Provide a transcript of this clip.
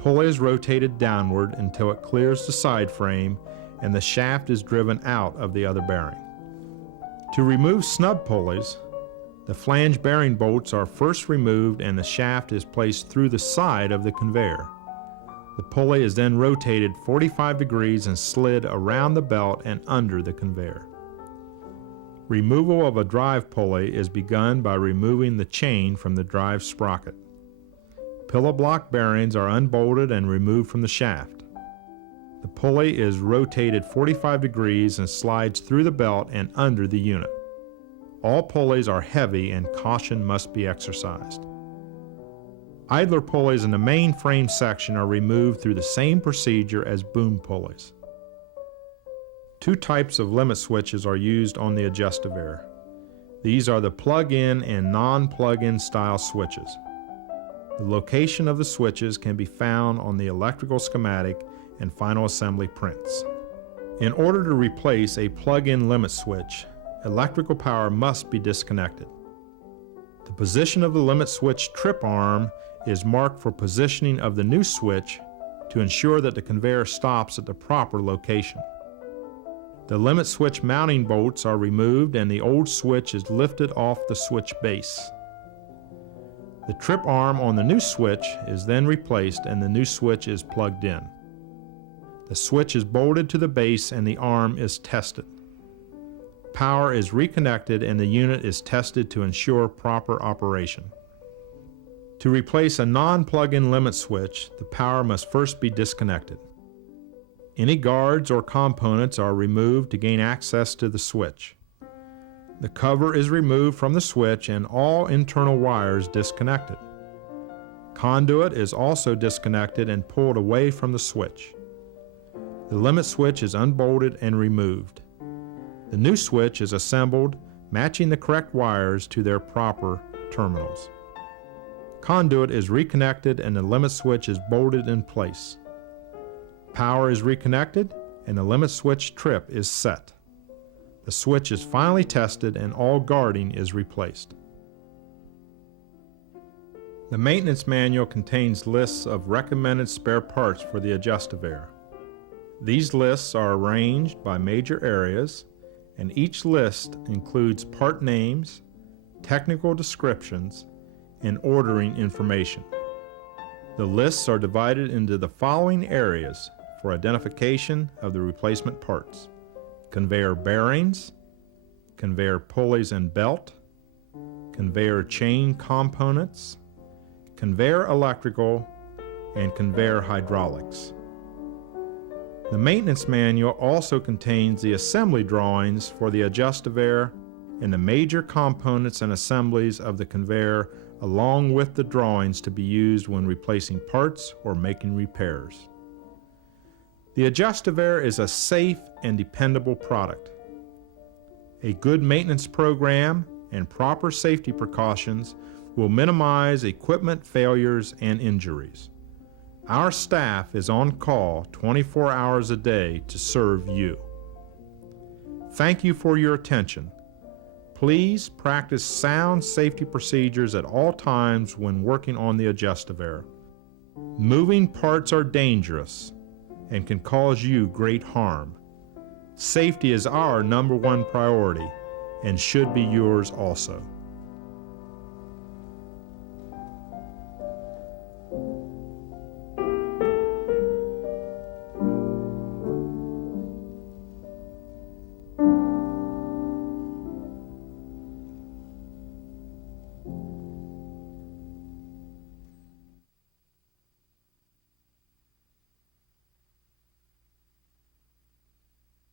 pulley is rotated downward until it clears the side frame and the shaft is driven out of the other bearing. To remove snub pulleys, the flange bearing bolts are first removed and the shaft is placed through the side of the conveyor. The pulley is then rotated 45 degrees and slid around the belt and under the conveyor. Removal of a drive pulley is begun by removing the chain from the drive sprocket. Pillow block bearings are unbolted and removed from the shaft. The pulley is rotated 45 degrees and slides through the belt and under the unit. All pulleys are heavy and caution must be exercised. Idler pulleys in the main frame section are removed through the same procedure as boom pulleys. Two types of limit switches are used on the Adjustaveyor. These are the plug-in and non-plug-in style switches. The location of the switches can be found on the electrical schematic and final assembly prints. In order to replace a plug-in limit switch, electrical power must be disconnected. The position of the limit switch trip arm is marked for positioning of the new switch to ensure that the conveyor stops at the proper location. The limit switch mounting bolts are removed and the old switch is lifted off the switch base. The trip arm on the new switch is then replaced and the new switch is plugged in. The switch is bolted to the base and the arm is tested. Power is reconnected and the unit is tested to ensure proper operation. To replace a non-plug-in limit switch, the power must first be disconnected. Any guards or components are removed to gain access to the switch. The cover is removed from the switch and all internal wires disconnected. Conduit is also disconnected and pulled away from the switch. The limit switch is unbolted and removed. The new switch is assembled, matching the correct wires to their proper terminals. Conduit is reconnected and the limit switch is bolted in place. Power is reconnected and the limit switch trip is set. The switch is finally tested and all guarding is replaced. The maintenance manual contains lists of recommended spare parts for the Adjustaveyor. These lists are arranged by major areas, and each list includes part names, technical descriptions, and ordering information. The lists are divided into the following areas for identification of the replacement parts: conveyor bearings, conveyor pulleys and belt, conveyor chain components, conveyor electrical, and conveyor hydraulics. The maintenance manual also contains the assembly drawings for the Adjustaveyor and the major components and assemblies of the conveyor, along with the drawings to be used when replacing parts or making repairs. The Adjustaveyor is a safe and dependable product. A good maintenance program and proper safety precautions will minimize equipment failures and injuries. Our staff is on call 24 hours a day to serve you. Thank you for your attention. Please practice sound safety procedures at all times when working on the Adjustaveyor. Moving parts are dangerous and can cause you great harm. Safety is our #1 priority and should be yours also.